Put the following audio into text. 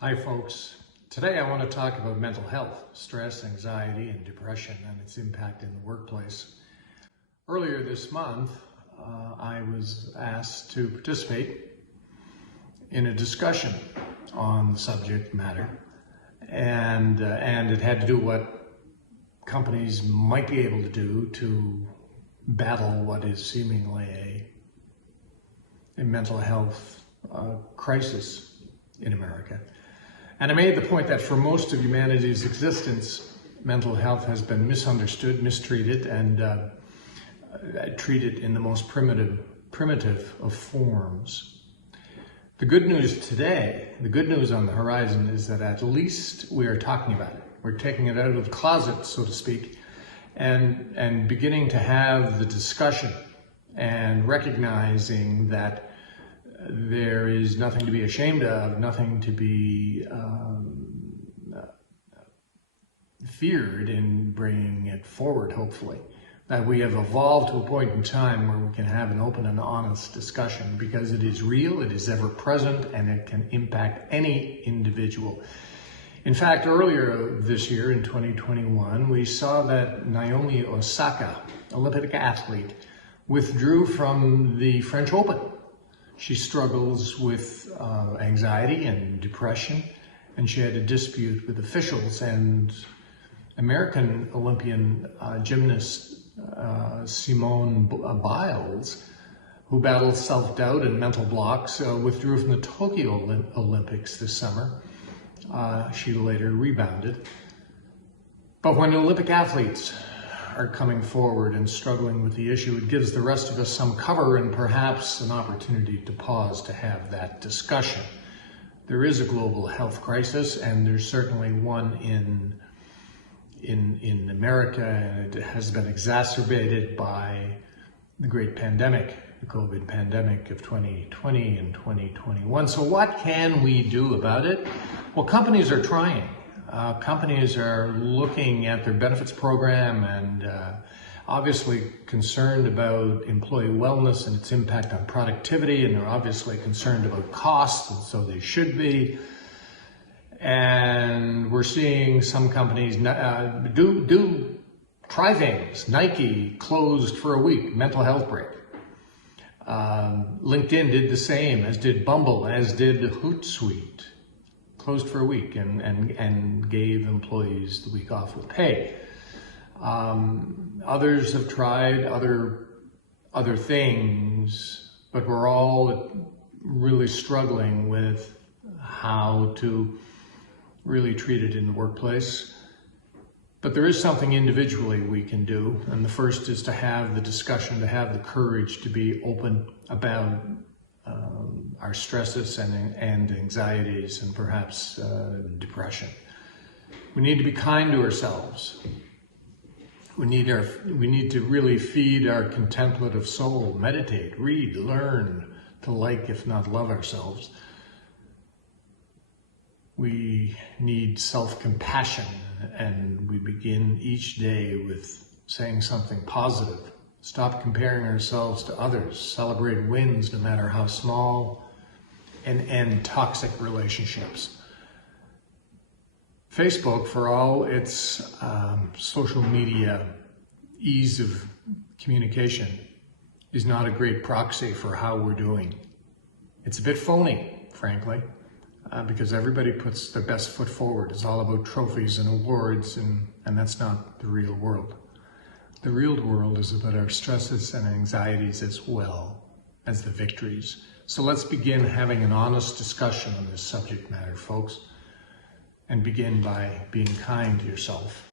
Hi folks. Today I want to talk about mental health, stress, anxiety, and depression and its impact in the workplace. Earlier this month, I was asked to participate in a discussion on the subject matter, and it had to do what companies might be able to do to battle what is seemingly a mental health crisis in America. And I made the point that for most of humanity's existence, mental health has been misunderstood, mistreated, and treated in the most primitive of forms. The good news today, the good news on the horizon, is that at least we are talking about it. We're taking it out of the closet, so to speak, and beginning to have the discussion and recognizing that there is nothing to be ashamed of, nothing to be feared in bringing it forward, hopefully. That we have evolved to a point in time where we can have an open and honest discussion because it is real, it is ever present, and it can impact any individual. In fact, earlier this year in 2021, we saw that Naomi Osaka, Olympic athlete, withdrew from the French Open. She struggles with anxiety and depression, and she had a dispute with officials. And American Olympian gymnast Simone Biles, who battled self-doubt and mental blocks, withdrew from the Tokyo Olympics this summer. She later rebounded. But when Olympic athletes are coming forward and struggling with the issue, it gives the rest of us some cover and perhaps an opportunity to pause to have that discussion. There is a global health crisis, and there's certainly one in America, and it has been exacerbated by the great pandemic, the COVID pandemic of 2020 and 2021. So what can we do about it? Well, companies are trying. Companies are looking at their benefits program and obviously concerned about employee wellness and its impact on productivity, and they're obviously concerned about costs, and so they should be. And we're seeing some companies try things. Nike closed for a week, mental health break. LinkedIn did the same, as did Bumble, as did Hootsuite. Closed for a week and gave employees the week off with pay. Others have tried other things, but we're all really struggling with how to really treat it in the workplace. But there is something individually we can do, and the first is to have the discussion, to have the courage to be open about our stresses and anxieties and perhaps depression. We need to be kind to ourselves. We need to really feed our contemplative soul, meditate, read, learn to like, if not love, ourselves. We need self-compassion, and we begin each day with saying something positive. Stop comparing ourselves to others. Celebrate wins, no matter how small, and end toxic relationships. Facebook, for all its social media ease of communication, is not a great proxy for how we're doing. It's a bit phony, frankly, because everybody puts their best foot forward. It's all about trophies and awards, and that's not the real world. The real world is about our stresses and anxieties as well as the victories. So let's begin having an honest discussion on this subject matter, folks, and begin by being kind to yourself.